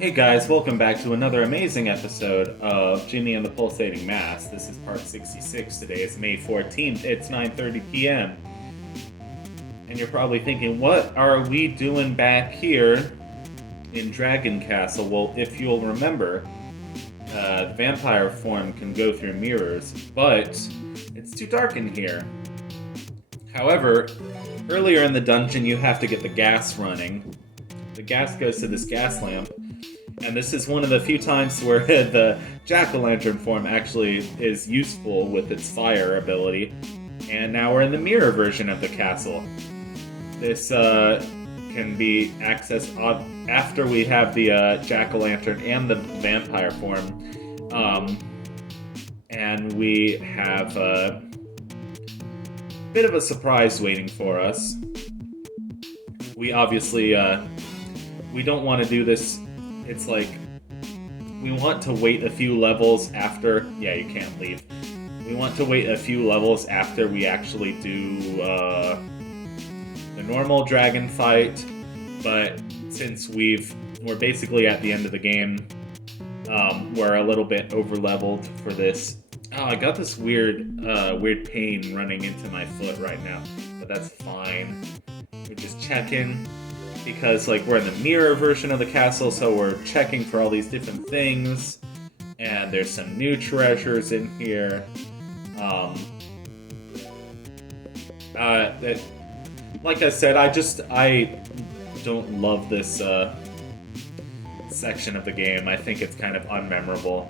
Hey guys, welcome back to another amazing episode of Genie and the Pulsating Mass. This is part 66. Today is May 14th. It's 9:30 p.m. And you're probably thinking, what are we doing back here in Dragon Castle? Well, if you'll remember, the vampire form can go through mirrors, but it's too dark in here. However, earlier in the dungeon, you have to get the gas running. The gas goes to this gas lamp. And this is one of the few times where the jack-o'-lantern form actually is useful with its fire ability. And now we're in the mirror version of the castle. This can be accessed after we have the jack-o'-lantern and the vampire form. And we have a bit of a surprise waiting for us. We obviously, we don't want to do this. It's like, we want to wait a few levels after... Yeah, you can't leave. We want to wait a few levels after we actually do the normal dragon fight, but since we're basically at the end of the game, we're a little bit over-leveled for this. Oh, I got this weird pain running into my foot right now, but that's fine. We're just checking. Because, like, we're in the mirror version of the castle, so we're checking for all these different things. And there's some new treasures in here. Like I said, I don't love this, section of the game. I think it's kind of unmemorable.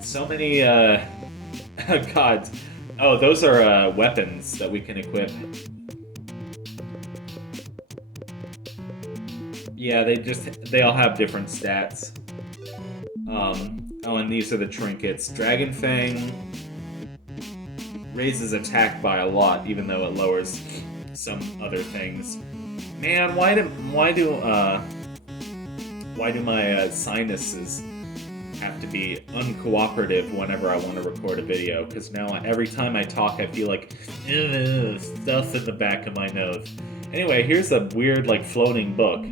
So many, God. Oh, those are, weapons that we can equip. Yeah, they all have different stats. Oh, and these are the trinkets. Dragon Fang raises attack by a lot, even though it lowers some other things. Man, why do my sinuses have to be uncooperative whenever I want to record a video? Because now every time I talk, I feel like stuff in the back of my nose. Anyway, here's a weird, like, floating book.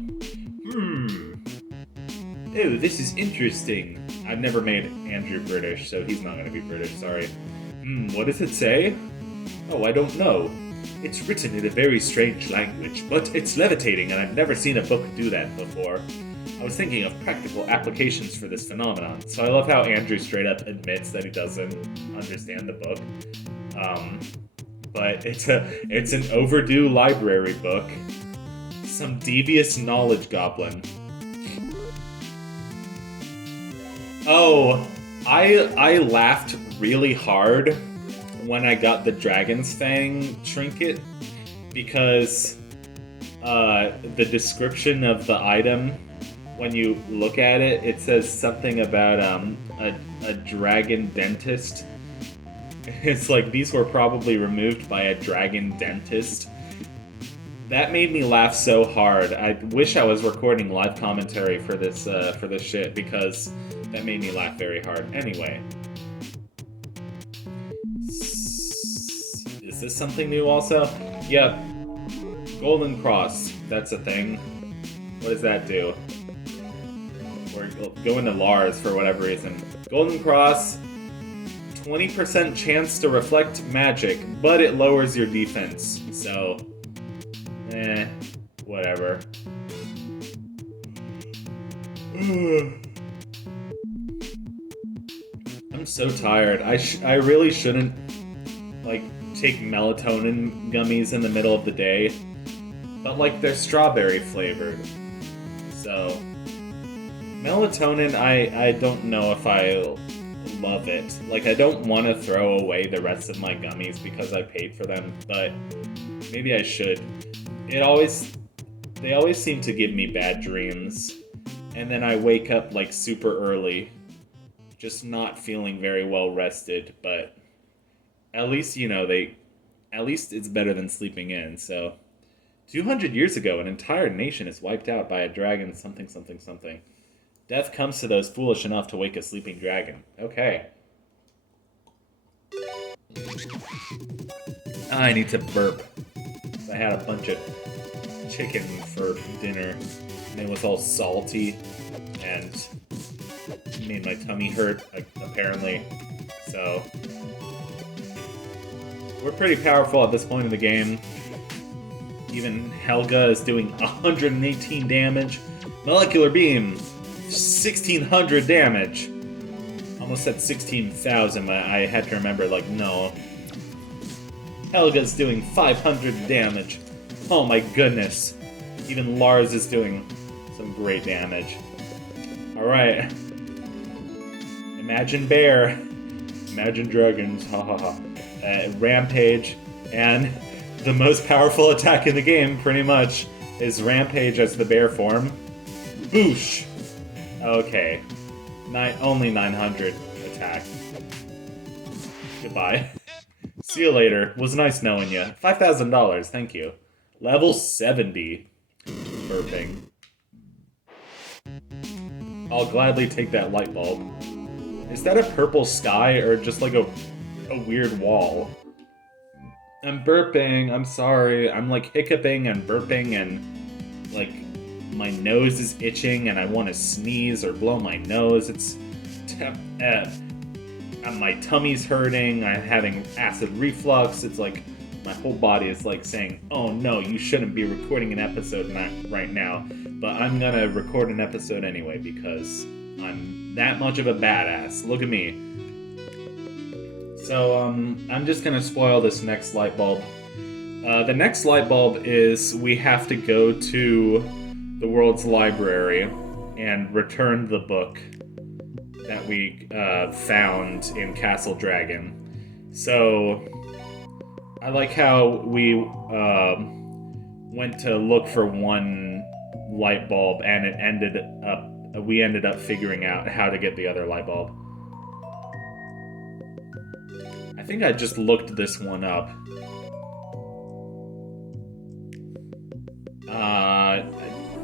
Oh, this is interesting. I've never made Andrew British, so he's not going to be British, sorry. What does it say? Oh, I don't know. It's written in a very strange language, but it's levitating, and I've never seen a book do that before. I was thinking of practical applications for this phenomenon, so I love how Andrew straight up admits that he doesn't understand the book. But it's an overdue library book. Some devious knowledge goblin. Oh, I laughed really hard when I got the Dragon's Fang trinket because the description of the item, when you look at it, it says something about a dragon dentist. It's like these were probably removed by a dragon dentist. That made me laugh so hard. I wish I was recording live commentary for this shit, because that made me laugh very hard. Anyway. Is this something new also? Yep. Golden Cross. That's a thing. What does that do? We're going to Lars for whatever reason. Golden Cross. 20% chance to reflect magic, but it lowers your defense. So... whatever. I'm so tired. I really shouldn't, like, take melatonin gummies in the middle of the day. But, like, they're strawberry flavored. So, melatonin, I don't know if I love it. Like, I don't want to throw away the rest of my gummies because I paid for them, but maybe I should. They always seem to give me bad dreams, and then I wake up like super early, just not feeling very well rested, but at least, you know, at least it's better than sleeping in. So 200 years ago, an entire nation is wiped out by a dragon something something something. Death comes to those foolish enough to wake a sleeping dragon. Okay. I need to burp. I had a bunch of chicken for dinner, and it was all salty, and made my tummy hurt, apparently. So, we're pretty powerful at this point in the game. Even Helga is doing 118 damage. Molecular Beam, 1,600 damage. Almost said 16,000, but I had to remember, like, no. Helga's doing 500 damage. Oh my goodness. Even Lars is doing some great damage. Alright. Imagine Bear. Imagine Dragons. Ha ha ha. Rampage. And the most powerful attack in the game, pretty much, is Rampage as the bear form. Boosh! Okay. Only 900 attack. Goodbye. See you later. Was nice knowing you. $5,000, thank you. Level 70. Burping. I'll gladly take that light bulb. Is that a purple sky or just like a weird wall? I'm burping, I'm sorry. I'm like hiccuping and burping and like my nose is itching and I want to sneeze or blow my nose. My tummy's hurting, I'm having acid reflux. It's like my whole body is like saying, oh no, you shouldn't be recording an episode right now. But I'm gonna record an episode anyway because I'm that much of a badass. Look at me. So, I'm just gonna spoil this next light bulb. The next light bulb is we have to go to the world's library and return the book that we found in Castle Dragon. So, I like how we went to look for one light bulb and we ended up figuring out how to get the other light bulb. I think I just looked this one up.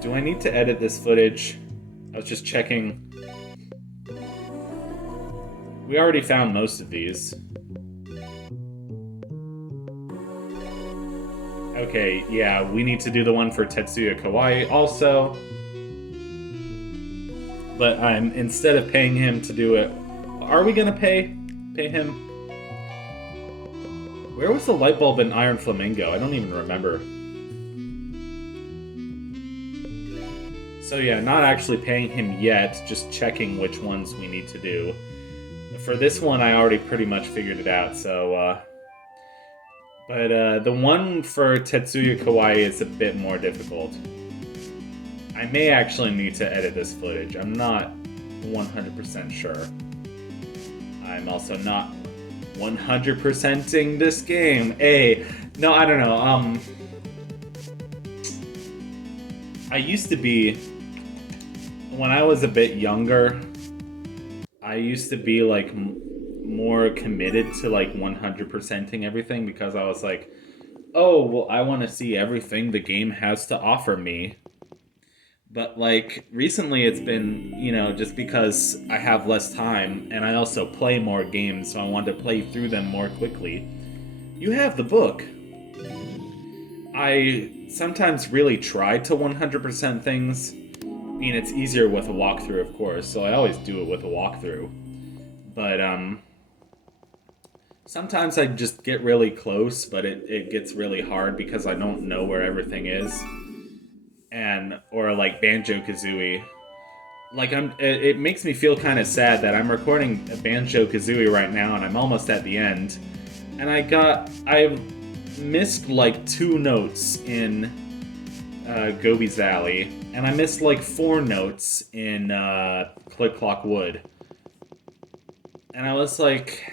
Do I need to edit this footage? I was just checking. We already found most of these. Okay, yeah, we need to do the one for Tetsuya Kawaii also. But instead of paying him to do it, are we gonna pay him? Where was the light bulb in Iron Flamingo? I don't even remember. So yeah, not actually paying him yet, just checking which ones we need to do. For this one, I already pretty much figured it out, so, But the one for Tetsuya Kawaii is a bit more difficult. I may actually need to edit this footage. I'm not 100% sure. I'm also not 100%ing this game. No, I don't know. I used to be, when I was a bit younger, I used to be like more committed to like 100%ing everything because I was like, oh, well, I want to see everything the game has to offer me. But like recently it's been, just because I have less time and I also play more games, so I want to play through them more quickly. You have the book. I sometimes really try to 100% things. I mean, it's easier with a walkthrough, of course, so I always do it with a walkthrough. But, sometimes I just get really close, but it gets really hard because I don't know where everything is. Or like Banjo-Kazooie. Like, it makes me feel kind of sad that I'm recording a Banjo-Kazooie right now and I'm almost at the end. And I missed like 2 notes in Gobi's Valley, and I missed like 4 notes in Click Clock Wood. And I was like,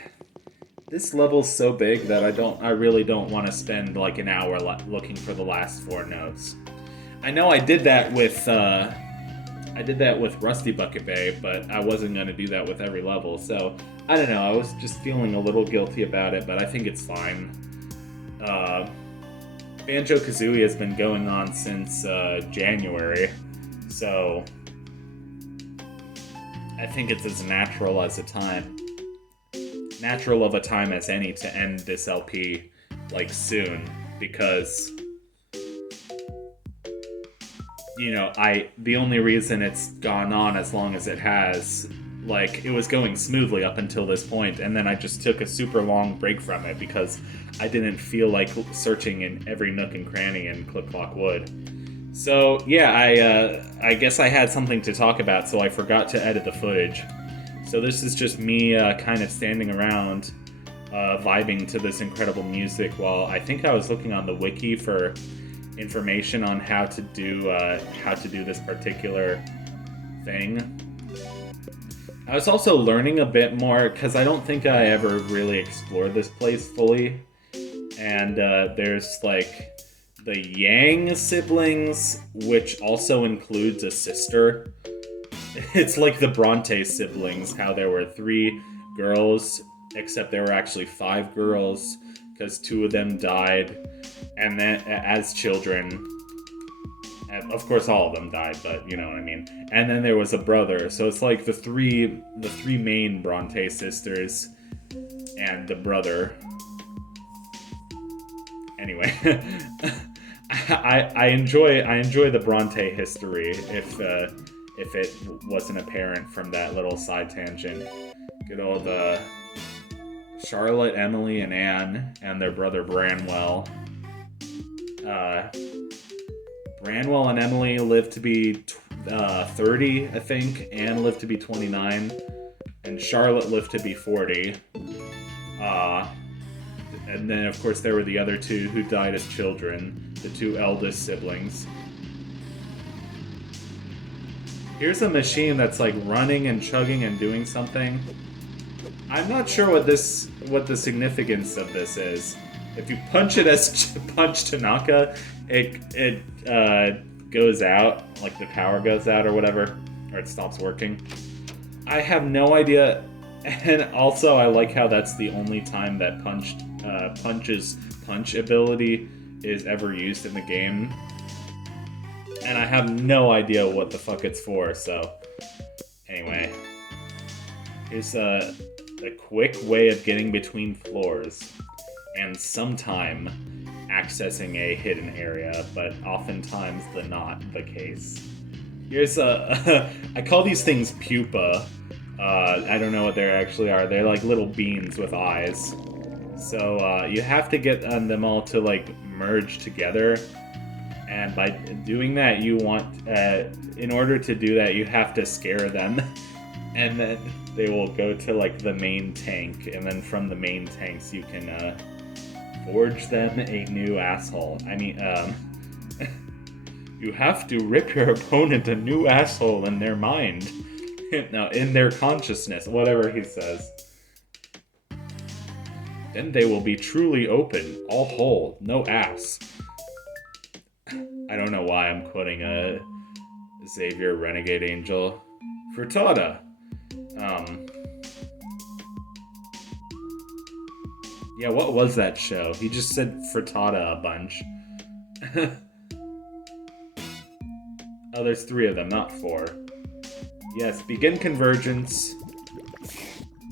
this level's so big that I really don't want to spend like an hour looking for the last 4 notes. I know I did that with Rusty Bucket Bay, but I wasn't going to do that with every level, so I don't know, I was just feeling a little guilty about it, but I think it's fine. Banjo-Kazooie has been going on since January, so I think it's as natural of a time as any to end this LP, like, soon, because the only reason it's gone on as long as it has, like, it was going smoothly up until this point, and then I just took a super long break from it because I didn't feel like searching in every nook and cranny in Click Clock Wood. So yeah, I guess I had something to talk about, so I forgot to edit the footage. So this is just me kind of standing around, vibing to this incredible music while I think I was looking on the wiki for information on how to do this particular thing. I was also learning a bit more because I don't think I ever really explored this place fully. And there's like the Yang siblings, which also includes a sister. It's like the Bronte siblings, how there were 3 girls, except there were actually 5 girls because 2 of them died, and then as children. And of course, all of them died, but you know what I mean. And then there was a brother, so it's like the three main Bronte sisters and the brother. Anyway, I enjoy the Bronte history if it wasn't apparent from that little side tangent. Good old Charlotte, Emily, and Anne, and their brother Branwell. Branwell and Emily lived to be 30, I think. Anne lived to be 29. And Charlotte lived to be 40. And then, of course, there were the other 2 who died as children. The 2 eldest siblings. Here's a machine that's like running and chugging and doing something. I'm not sure what the significance of this is. If you punch it as Punch Tanaka, it goes out, like the power goes out or whatever, or it stops working. I have no idea, and also I like how that's the only time that Punch's punch ability is ever used in the game. And I have no idea what the fuck it's for, so anyway. Here's a quick way of getting between floors, and sometime accessing a hidden area, but oftentimes not the case. Here's I call these things pupa. I don't know what they actually are. They're like little beans with eyes. So you have to get them all to like merge together. And by doing that, you want, in order to do that, you have to scare them. And then they will go to like the main tank. And then from the main tanks, you can forge them a new asshole. I mean, you have to rip your opponent a new asshole in their mind. No, in their consciousness, whatever he says. Then they will be truly open, all whole, no ass. I don't know why I'm quoting a Xavier Renegade Angel. Frittata. Yeah, what was that show? He just said frittata a bunch. Oh, there's 3 of them, not 4. Yes, begin convergence.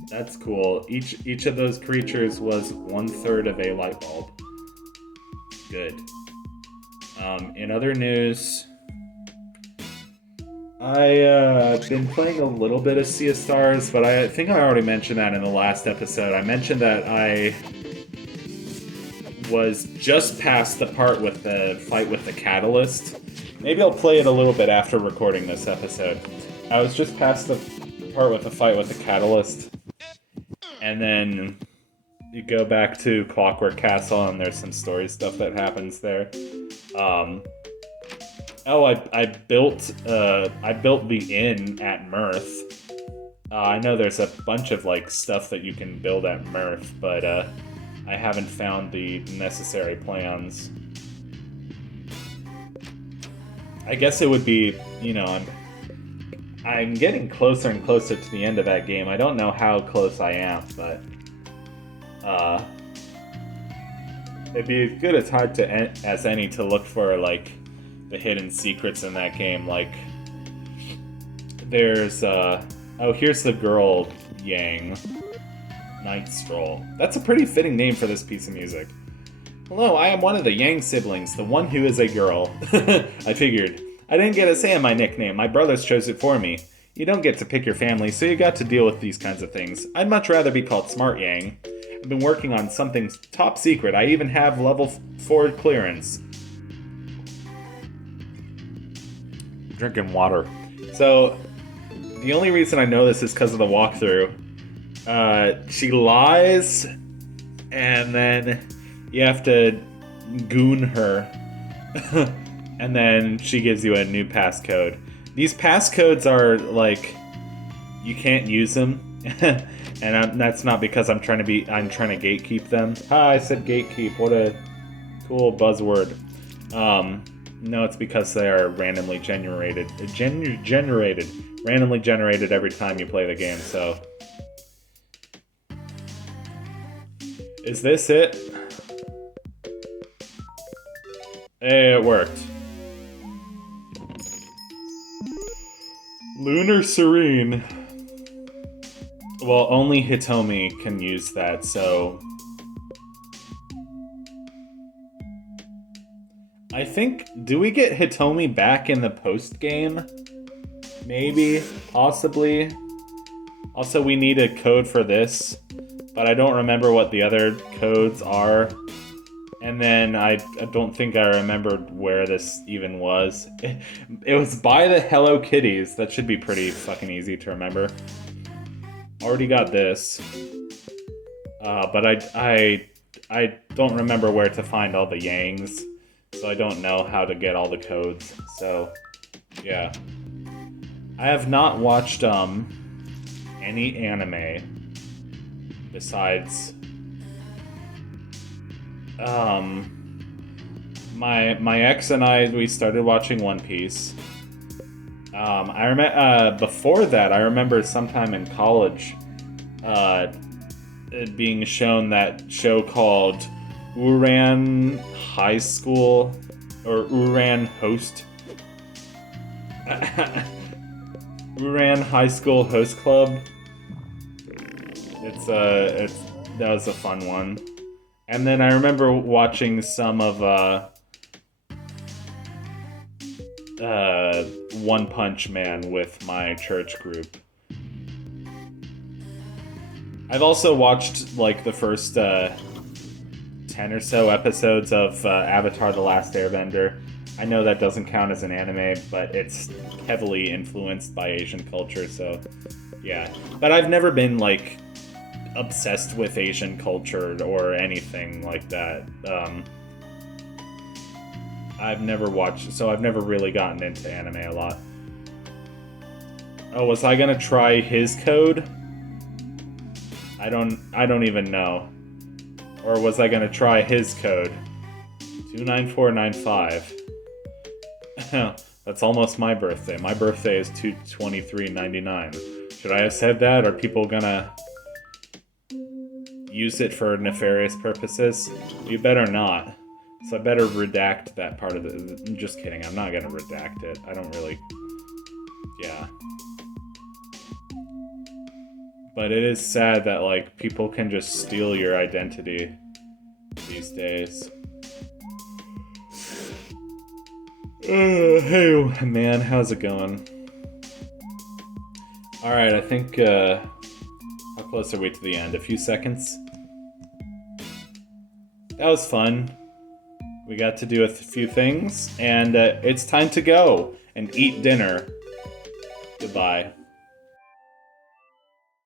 That's cool. Each of those creatures was 1/3 of a light bulb. Good. In other news, I've been playing a little bit of Sea of Stars, but I think I already mentioned that in the last episode. I mentioned that I was just past the part with the fight with the catalyst. Maybe I'll play it a little bit after recording this episode. I was just past the part with the fight with the catalyst, and then you go back to Clockwork Castle, and there's some story stuff that happens there. I built the inn at Mirth. I know there's a bunch of like stuff that you can build at Mirth, but I haven't found the necessary plans. I guess it would be, I'm getting closer and closer to the end of that game. I don't know how close I am, but it'd be as good a time as any to look for like the hidden secrets in that game. Like there's here's the girl Yang. Night Stroll. That's a pretty fitting name for this piece of music. Hello, I am one of the Yang siblings, the one who is a girl. I figured. I didn't get a say in my nickname. My brothers chose it for me. You don't get to pick your family, so you got to deal with these kinds of things. I'd much rather be called Smart Yang. I've been working on something top secret. I even have level 4 clearance. Drinking water. So, the only reason I know this is because of the walkthrough. She lies, and then you have to goon her. And then she gives you a new passcode. These passcodes are, like, you can't use them. And that's not because I'm trying to gatekeep them. I said gatekeep. What a cool buzzword. No, it's because they are randomly generated. Randomly generated every time you play the game, so. Is this it? Hey, it worked. Lunar Serene. Well, only Hitomi can use that, so... I think... Do we get Hitomi back in the post-game? Maybe. Possibly. Also, we need a code for this, but I don't remember what the other codes are. And then I don't think I remembered where this even was. It was by the Hello Kitties. That should be pretty fucking easy to remember. Already got this. But I don't remember where to find all the Yangs. So I don't know how to get all the codes. So, yeah. I have not watched any anime besides my ex and I, we started watching One Piece. I remember before that, I remember sometime in college it being shown that show called Uran High School or Uran Host Uran High School Host Club. That was a fun one. And then I remember watching some of One Punch Man with my church group. I've also watched like the first 10 or so episodes of Avatar: The Last Airbender. I know that doesn't count as an anime, but it's heavily influenced by Asian culture, so yeah. But I've never been like obsessed with Asian culture or anything like that. I've never watched, so I've never really gotten into anime a lot. Oh, was I gonna try his code? I don't even know. Or was I gonna try his code? 29495. That's almost my birthday. My birthday is 2/23/99. Should I have said that? Are people gonna use it for nefarious purposes? You better not. So I better redact that part of it. I'm just kidding. I'm not gonna redact it. I don't really... Yeah. But it is sad that, like, people can just steal your identity these days. Hey, man, how's it going? Alright, I think, how close are we to the end? A few seconds? That was fun. We got to do a few things, and it's time to go and eat dinner. Goodbye.